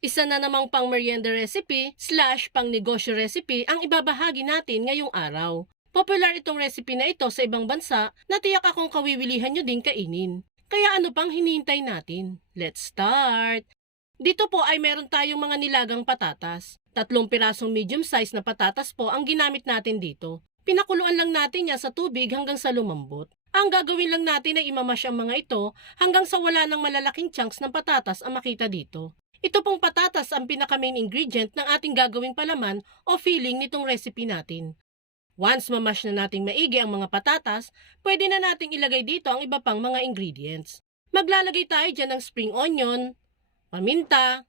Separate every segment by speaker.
Speaker 1: Isa na namang pang merienda recipe slash pang negosyo recipe ang ibabahagi natin ngayong araw. Popular itong recipe na ito sa ibang bansa na tiyak akong kawiwilihan nyo din kainin. Kaya ano pang hinihintay natin? Let's start! Dito po ay meron tayong mga nilagang patatas. Tatlong pirasong medium size na patatas po ang ginamit natin dito. Pinakuluan lang natin yan sa tubig hanggang sa lumambot. Ang gagawin lang natin ay imamash ang mga ito hanggang sa wala ng malalaking chunks ng patatas ang makita dito. Ito pong patatas ang pinaka main ingredient ng ating gagawing palaman o filling nitong recipe natin. Once mamash na nating maigi ang mga patatas, pwede na nating ilagay dito ang iba pang mga ingredients. Maglalagay tayo dyan ng spring onion, paminta,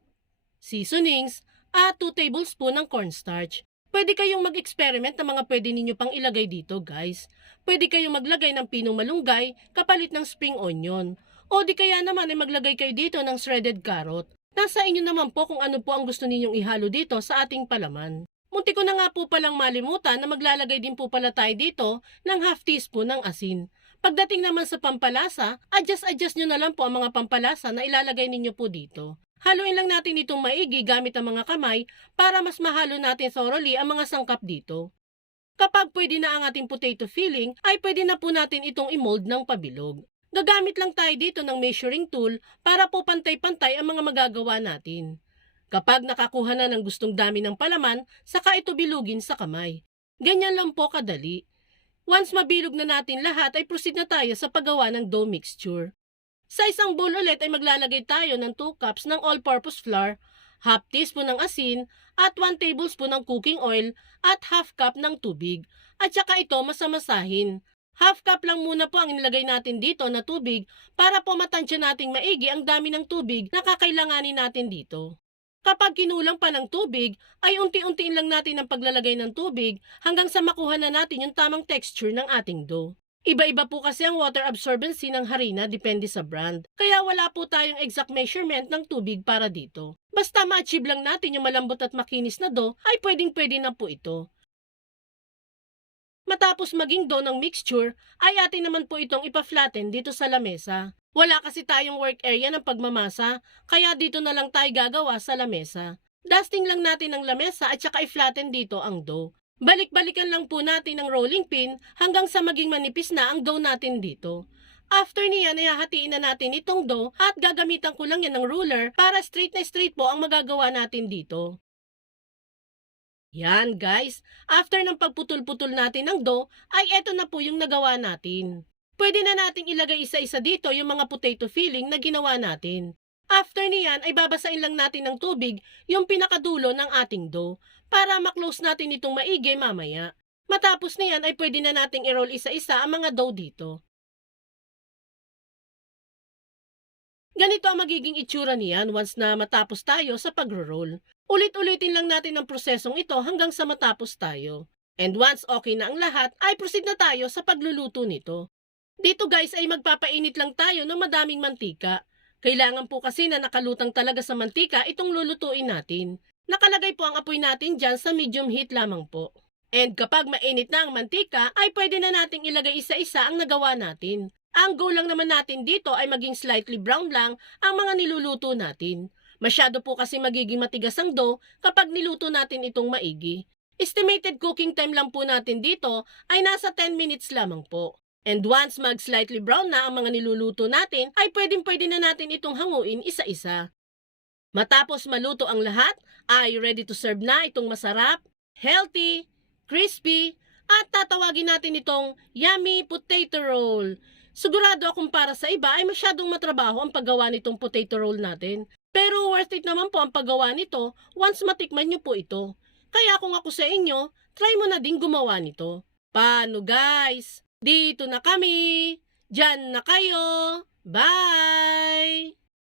Speaker 1: seasonings, at 2 tablespoon ng cornstarch. Pwede kayong mag-experiment ng mga pwede ninyo pang ilagay dito guys. Pwede kayong maglagay ng pinong malunggay kapalit ng spring onion. O di kaya naman ay maglagay kayo dito ng shredded carrot. Nasa inyo naman po kung ano po ang gusto ninyong ihalo dito sa ating palaman. Munti ko na nga po palang malimutan na maglalagay din po pala tayo dito ng half teaspoon ng asin. Pagdating naman sa pampalasa, adjust-adjust nyo na lang po ang mga pampalasa na ilalagay ninyo po dito. Haluin lang natin itong maigi gamit ang mga kamay para mas mahalo natin thoroughly ang mga sangkap dito. Kapag pwede na ang ating potato filling, ay pwede na po natin itong imold ng pabilog. Gagamit lang tayo dito ng measuring tool para po pantay-pantay ang mga magagawa natin. Kapag nakakuha na ng gustong dami ng palaman, saka ito bilugin sa kamay. Ganyan lang po kadali. Once mabilog na natin lahat ay proceed na tayo sa paggawa ng dough mixture. Sa isang bowl ulit ay maglalagay tayo ng 2 cups ng all-purpose flour, half teaspoon ng asin, at 1 tablespoon ng cooking oil at half cup ng tubig. At saka ito masamasahin. Half cup lang muna po ang nilagay natin dito na tubig para po matansya nating maigi ang dami ng tubig na kakailanganin natin dito. Kapag kinulang pa ng tubig, ay unti-untiin lang natin ang paglalagay ng tubig hanggang sa makuha na natin yung tamang texture ng ating dough. Iba-iba po kasi ang water absorbency ng harina depende sa brand. Kaya wala po tayong exact measurement ng tubig para dito. Basta ma-achieve lang natin yung malambot at makinis na dough, ay pwedeng-pwede na po ito. Matapos maging dough ng mixture, ay atin naman po itong ipa-flatten dito sa lamesa. Wala kasi tayong work area ng pagmamasa, kaya dito na lang tayo gagawa sa lamesa. Dusting lang natin ang lamesa at saka i-flatten dito ang dough. Balik-balikan lang po natin ang rolling pin hanggang sa maging manipis na ang dough natin dito. After niyan, ay hahatiin na natin itong dough at gagamitan ko lang yan ng ruler para straight na straight po ang magagawa natin dito. Yan guys, after ng pagputol-putol natin ng dough, ay eto na po yung nagawa natin. Pwede na nating ilagay isa-isa dito yung mga potato filling na ginawa natin. After niyan ay babasain lang natin ng tubig yung pinakadulo ng ating dough para maklose natin itong maigi mamaya. Matapos niyan ay pwede na nating i-roll isa-isa ang mga dough dito. Ganito ang magiging itsura niyan once na matapos tayo sa pagro-roll. Ulit-ulitin lang natin ang prosesong ito hanggang sa matapos tayo. And once okay na ang lahat, ay proceed na tayo sa pagluluto nito. Dito guys ay magpapainit lang tayo ng madaming mantika. Kailangan po kasi na nakalutang talaga sa mantika itong lulutuin natin. Nakalagay po ang apoy natin dyan sa medium heat lamang po. And kapag mainit na ang mantika, ay pwede na nating ilagay isa-isa ang nagawa natin. Ang goal lang naman natin dito ay maging slightly brown lang ang mga niluluto natin. Masyado po kasi magiging matigas ang dough kapag niluto natin itong maigi. Estimated cooking time lang po natin dito ay nasa 10 minutes lamang po. And once mag slightly brown na ang mga niluluto natin, ay pwedeng pwede na natin itong hanguin isa-isa. Matapos maluto ang lahat, ay ready to serve na itong masarap, healthy, crispy, at tatawagin natin itong yummy potato roll. Sigurado akong para sa iba ay masyadong matrabaho ang paggawa nitong potato roll natin. Pero worth it naman po ang paggawa nito once matikman nyo po ito. Kaya kung ako sa inyo, try mo na din gumawa nito. Paano guys? Dito na kami! Diyan na kayo! Bye!